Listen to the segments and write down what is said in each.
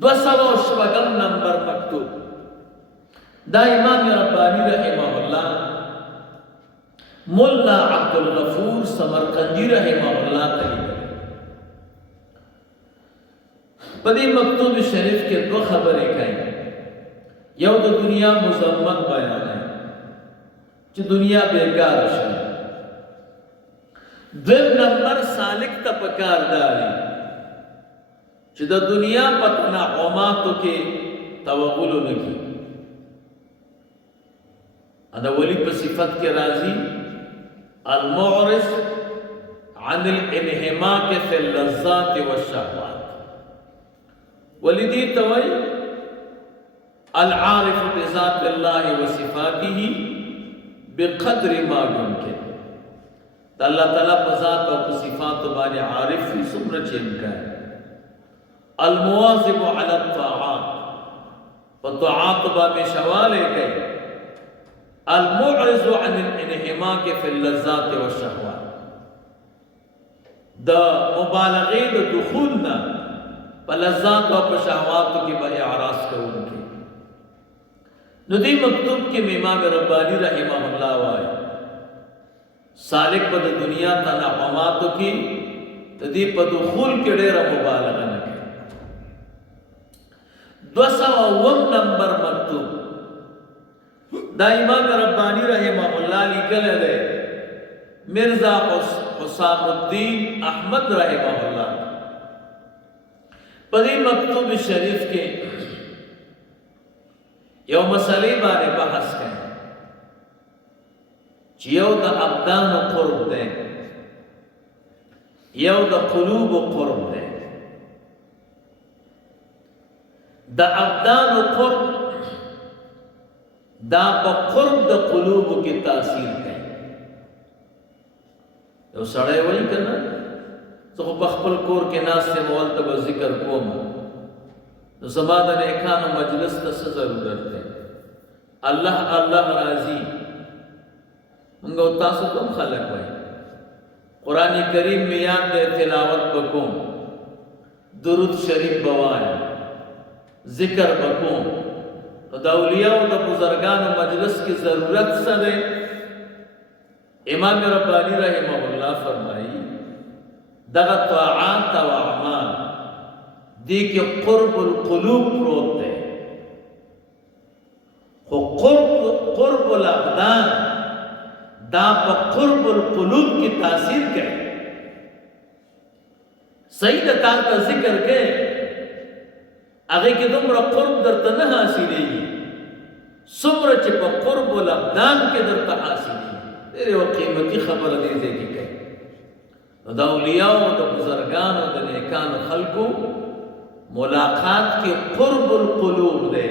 200 نمبر مکتوب دا امام ربانی رحمہ اللہ مولا عبدالغفور سمرقندی رحمہ اللہ تعالی پدی مکتوب شریف کے دو خبریں کہیں یو دا دنیا مذمت بیان ہے کہ دنیا بیکار شد دو نمبر سالک تا پکار داری کہ دا دنیا پتنا قوماتو کے توغلو نکی انا ولی پر صفت کے راضی المعرض عن الانحماق فی اللذات والشہوات ولی توئی العارف بذات اللہ وصفاته بقدر ما يمكن اللہ تعالیٰ بذات و صفات بانی عارف فی سمر چینکا ہے المواظب علی الطاعات وطاعات بانی شوالے کئی المعرض عن الانحماق فی اللذات والشہوات دا مبالغین دخولنا لذات و شہوات کی بے اعراض کروں کی ندی مکتوب کے امام ربانی رحمہ اللہ وائے سالک بد دنیا تا نعماتو کی تدی پدخول کے ڈیر مبالغہ نکے 201 نمبر مکتوب دا امام ربانی رحمہ اللہ لکھل ہے مرزا حسام الدین احمد رحمہ اللہ پدی مکتوب شریف کے یو مسئلے بارے بحث کریں یو دا ابدان قرب دیں یو دا قلوب قرب دیں دا ابدان قرب دا پا قرب دا قلوب کی تاثیر دیں یو سڑے وہی کرنا تو بخپل کور کے ناس سے مولتب ذکر کوم تو زبادہ نیکان و مجلس تس ضرورت ہے اللہ اللہ راضی منگو تاسو تم خلق ہوئی قرآن کریم میں یاد دے تلاوت بکوم درود شریف بوائے ذکر بکوم تو دا اولیاء و دا بزرگان و مجلس کی ضرورت سدے امام ربانی رحمہ اللہ فرمائی دغا طاعات و اعمال دی کہ قرب القلوب پروت ہے قرب الابدان دا پا قرب القلوب کی تاثیر کے سید تال کا ذکر کے اگے کہ تمرا قرب در تنہ حاصلے گی سمرا چی پا قرب الابدان کے در تنہ حاصلے گی تیرے وہ قیمتی خبر دیزے کی کہیں دا اولیاء و دا بزرگان و دا نیکان و خلقو ملاقات کی قرب القلوب دے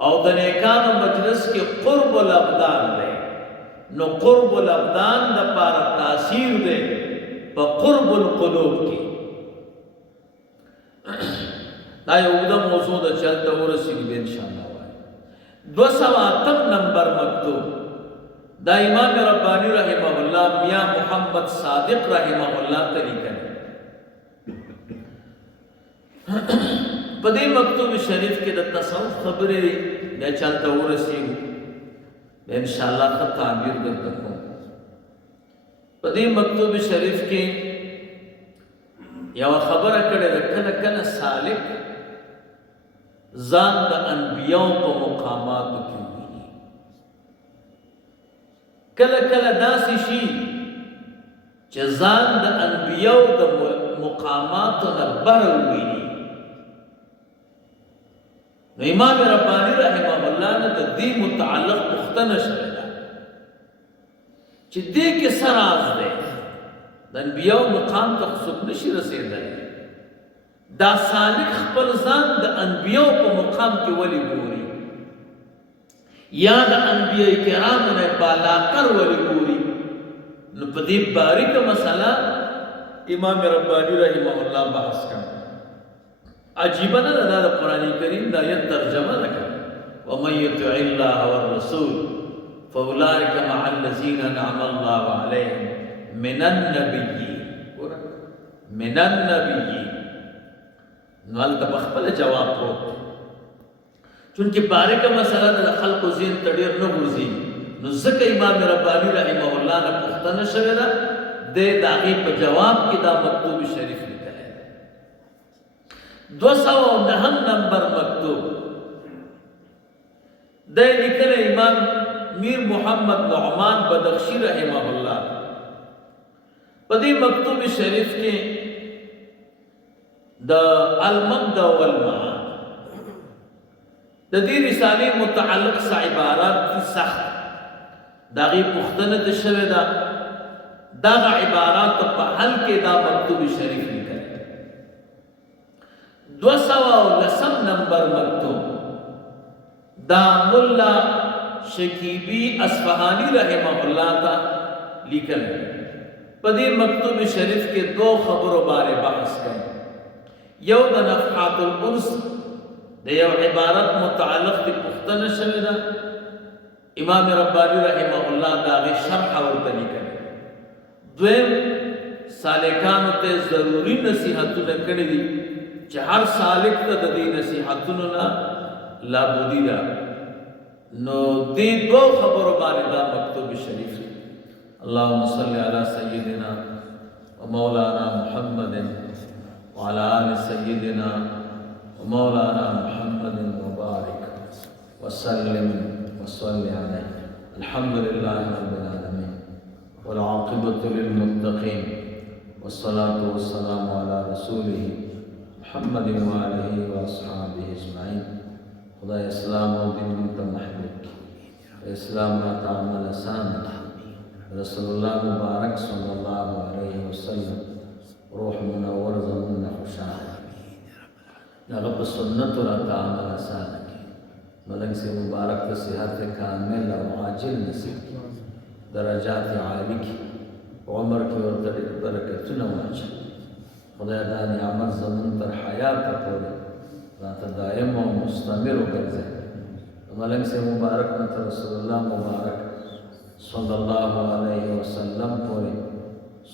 او دا نیکان و مجلس کی قرب الابدان دے نو قرب الابدان دا پارا تاثیر دے پا قرب القلوب کی دا یہ اگدہ موضوع دا چلتا ہو رسی بھی انشاءاللہ 208 نمبر مکتوب دا امام ربانی رحمہ اللہ میاں محمد صادق رحمہ اللہ طریقہ ہے پدی مکتوب شریف کے دا تصوف خبریں میں چلتا ہو رسی ہوں میں انشاءاللہ خط تعبیر کرتا ہوں پدی مکتوب شریف کے یا خبر کڑے رکھنا کنا سالک زان دا انبیاء کو مقامات کی کل کل داسی شی چزان دا انبیاء دا مقامات نبر ہوئی نو امام ربانی رحمہ اللہ نے دا دی متعلق مختنش رہا چی دی کے سراز دے دا انبیاء مقام تک سکنشی رسید ہے دا سالک خپل زان دا انبیاء کو مقام کی ولی گوری یا دا انبیاء کرام نے بالا کر ولی گوری نو پدیب باری کا مسئلہ امام ربانی رحمہ اللہ بحث کرنا عجیبہ نا دا قرآن کریم دا یہ ترجمہ رکھا وَمَن يُطِعِ اللَّهَ وَالرَّسُولِ فَأُولَٰئِكَ مَعَ الَّذِينَ أَنْعَمَ اللَّهُ عَلَيْهِمْ مِنَ النَّبِيِّينَ نو هلته په خپله جواب پروت دی چونکې باریکه مسله ده د خلکو ذهن ته ډېر نه غورځي نو ځکه امام رباني رحمه الله نه پوښتنه شوې ده دی د هغې په جواب کې دا مکتوب شریف لیکلی دی 209 نمبر مکتوب دی لیکلی امام میر محمد نعمان بدخشی رحمه الله په دې مکتوب شریف کې د المبدأ والمعاد د دې رسالې متعلق څه عبارات دي سخت د هغې پوښتنه ته شوې ده دغه عباراتو په حل کې دا مکتوب شریف لیکلی 210 نمبر مکتوب دا ملا شکیبی اصفهانی رحمه الله تا لیکل په دې مکتوب شریف کې دو خبرو باندې بحث کوي یو د نفحات الانس د یو عبارت متعلق د پوښتنه شوې ده امام رباني رحمه الله دا غي شرح ورته لیکل دویم سالکانو ته ضروری نصیحتونه کړې دي چې هر سالک ته د دې نصیحتونو نه لابودی ده نو دې دو خبرو باندې دا مکتوب شریف اللهم صل علی سیدنا ومولانا محمد وعلى آل سيدنا ومولانا محمد وبارك وسلم وصل عليه الحمد لله رب العالمين والعاقبة للمتقين والصلاة والسلام على رسوله محمد وآله وأصحابه أجمعين خدا اسلام و دین تا محبوب اسلام را تعمل آسان رسول الله مبارک صلی اللہ علیہ وسلم روح منور زمون خوشان نغب سنت را تعمل آسان ملک سے مبارک تا صحت کامل و عاجل نصیب درجات عالی کی عمر کی اور برکتنا واجب خدا دانی عمر زمون تر حیات پوری ذات دائم و مستمر و گرزه ملک سے مبارک نت رسول اللہ مبارک صلی اللہ علیہ وسلم پوری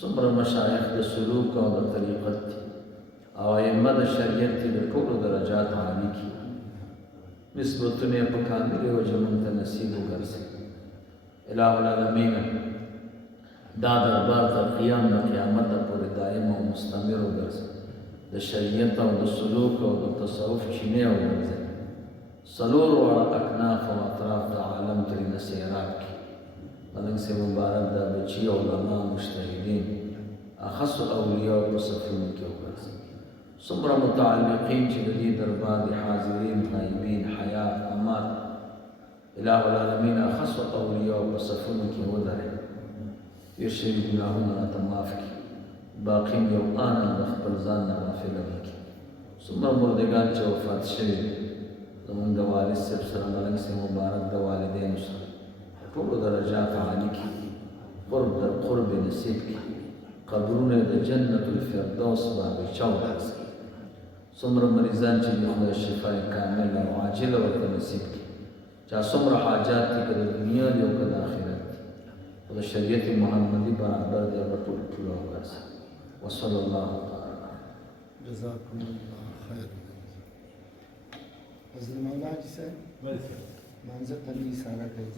سمر مشایخ د سلوک و د طریقت او ائمه د شریعت د ټولو درجات عالی کی نسبتونه په کامل او جمن ته نصیب وګرځي الہ العالمین دا دربار تر قیام د قیامت پورې دائم او مستمر وګرځي د شریعت او د سلوک او د تصوف چینه او ورځي سلور و اکناف و اطراف د عالم تر نصیرات کی ملنگ سے مبارک دا بچی علماء مجتہدین اخص اولیاء و صفون کے ورځي سمر متعلقین چې د دې دربار د حاضرین غایبین حیات امات الہ العالمین اخص اولیاء و صفون کے ودره یشری گناهونه راته معاف کی باقی یو آن د خپل ځان نوافل وکړي څومره مردگان چې وفات شوي زمونږ د والد صاحب سره ملنګ صاحب مبارک د والدینو سره ټولو درجات عالي کړي قرب در قرب نصیب کړي قبرونه د جنت الفردوس باندې چاوداس کړي څومره مریضان چې د خدای شفای کامل او عاجل ورته نصیب کړي چا څومره حاجات دي که د دنیا دي او که د آخرت دي او د شریعت محمدي برابر دی هغه ټول پوره وګرځي وصلى الله تعالى جزاكم الله خير حضرت مولانا جی سے منظر تنگی سارا کر